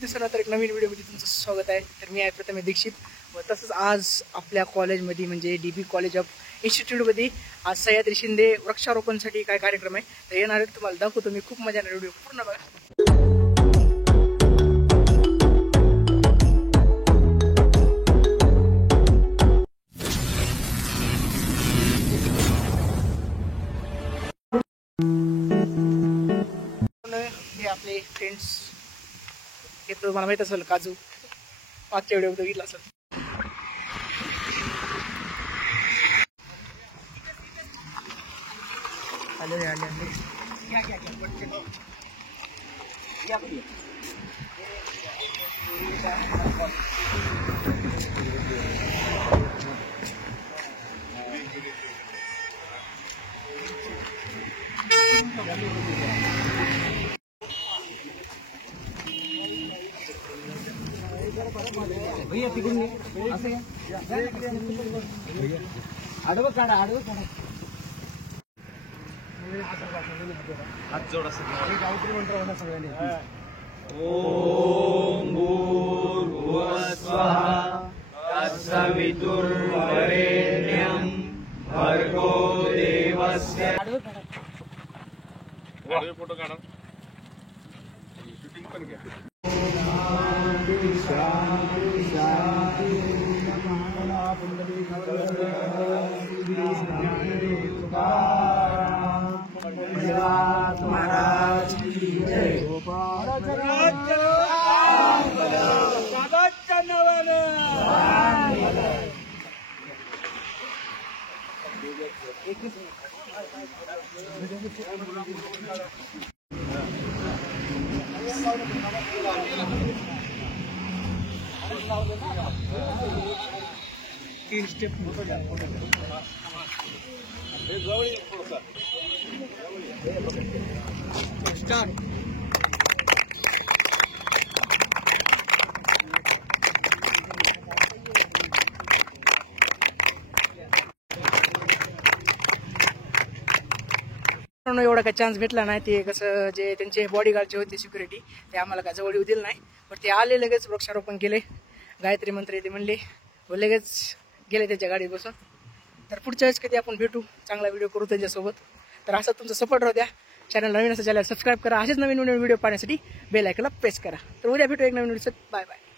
दिवसानंतर एक नवीन व्हिडिओमध्ये तुमचं स्वागत आहे. तर मी आहे प्रथमेश दीक्षित व तसंच आज आपल्या कॉलेजमध्ये म्हणजे DB कॉलेज ऑफ इन्स्टिट्यूटमध्ये आज सह्याद्री शिंदे वृक्षारोपणसाठी काय कार्यक्रम आहे तर येणार आहे, तुम्हाला दाखवतो मी. खूप मजा येणार, व्हिडिओ पूर्ण बघा. हे आपले फ्रेंड्स हे तर मला माहित असेल, काजू मागच्या व्हिडिओ बघितला असेल. आले आले भैया तिकडून असं आडवं काढा, आडवं काढा. हात जोडा सगळे, गायत्री मंत्र म्हणा सगळ्यांनी. ओम भूर्भुवः स्वः तत्सवितुर्वरेण्यं भर्गो देवस्य. आडवं काढा, आडवे फोटो काढा, शूटिंग पण घ्या. महाराज की जय. तीन स्टेप स्टार्ट. एवढा काही चान्स भेटला नाही. ते कसं जे त्यांचे बॉडीगार्ड जे होते सिक्युरिटी ते आम्हाला काय जवळ येऊ दिलं नाही, पण ते आले लगेच वृक्षारोपण केले, गायत्री मंत्र ते म्हणले व लगेच गेले त्याच्या गाडीत बसून. तर पुढच्या वेळेस कधी आपण भेटू, चांगला व्हिडिओ करू त्याच्यासोबत. तर असं तुमचा सपोर्ट राहू द्या. चॅनल नवीन असं चॅनल सबस्क्राईब करा. असेच नवीन व्हिडिओ पाहण्यासाठी बेल आयकॉनला प्रेस करा. तर उद्या भेटू एक नवीन व्हिडिओ. Bye bye.